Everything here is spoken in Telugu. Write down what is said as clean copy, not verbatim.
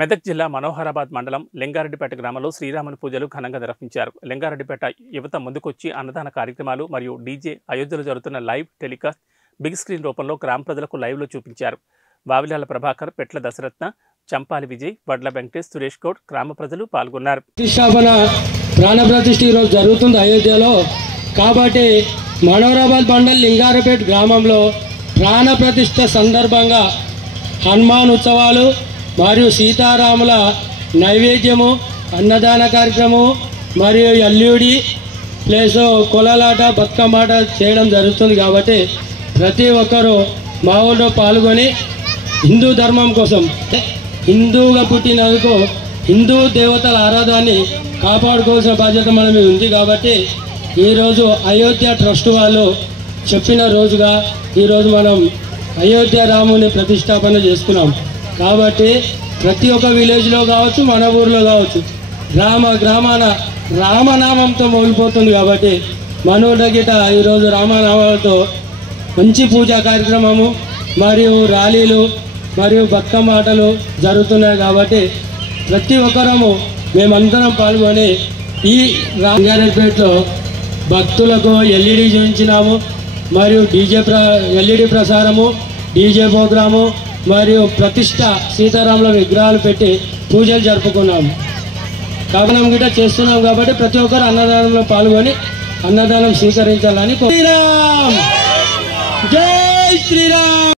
మెదక్ జిల్లా మనోహరాబాద్ మండలం లింగారెడ్డిపేట గ్రామంలో శ్రీరాముని పూజలు ఘనంగా నిర్వహించారు. లింగారెడ్డిపేట యువత ముందుకొచ్చి అన్నదాన కార్యక్రమాలు మరియు డీజే అయోధ్యలో జరుగుతున్న లైవ్ టెలికాస్ట్ బిగ్ స్క్రీన్ రూపంలో గ్రామ ప్రజలకు లైవ్లో చూపించారు. వావిలాల ప్రభాకర్, పెట్ల దశరత్న, చంపాలి విజయ్, వడ్ల వెంకటేష్, సురేష్ గౌడ్ గ్రామ ప్రజలు పాల్గొన్నారు. ప్రతిష్టాపన ప్రాణ ప్రతిష్ఠ ఈరోజు జరుగుతుంది అయోధ్యలో. కాబట్టి మనోహరాబాద్ మండల్ లింగారెడ్డిపేట గ్రామంలో ప్రాణ ప్రతిష్ఠ సందర్భంగా హనుమాన్ ఉత్సవాలు మరియు సీతారాముల నైవేద్యము, అన్నదాన కార్యక్రమం మరియు ఎల్ఈడి ప్లస్ కొలలాట, బతుకమ్మాట చేయడం జరుగుతుంది. కాబట్టి ప్రతి ఒక్కరూ మా ఊళ్ళో పాల్గొని హిందూ ధర్మం కోసం, హిందూగా పుట్టినందుకు హిందూ దేవతల ఆరాధాన్ని కాపాడుకోవాల్సిన బాధ్యత మన మీద ఉంది. కాబట్టి ఈరోజు అయోధ్య ట్రస్ట్ వాళ్ళు చెప్పిన రోజుగా ఈరోజు మనం అయోధ్య రాముని ప్రతిష్టాపన చేసుకున్నాం. కాబట్టి ప్రతి ఒక్క విలేజ్లో కావచ్చు, మన ఊర్లో కావచ్చు, గ్రామాన రామనామంతో మోగిపోతుంది. కాబట్టి మన ఊళ్ళో గిట ఈరోజు రామనామాలతో మంచి పూజా కార్యక్రమము మరియు ర్యాలీలు మరియు బతుకమ్మ ఆటలు జరుగుతున్నాయి. కాబట్టి ప్రతి ఒక్కరము మేమందరం పాల్గొని ఈ లింగారెడ్డిపేటలో భక్తులకు ఎల్ఈడి చూపించినాము మరియు ఎల్ఈడి ప్రసారము, డీజే ప్రోగ్రాము మరియు ప్రతిష్ట సీతారాముల విగ్రహాలు పెట్టి పూజలు జరుపుకున్నాము. కారణం గిట్ట చేస్తున్నాం. కాబట్టి ప్రతి ఒక్కరు అన్నదానంలో పాల్గొని అన్నదానం స్వీకరించాలని. శ్రీరామ్, జై శ్రీరామ్.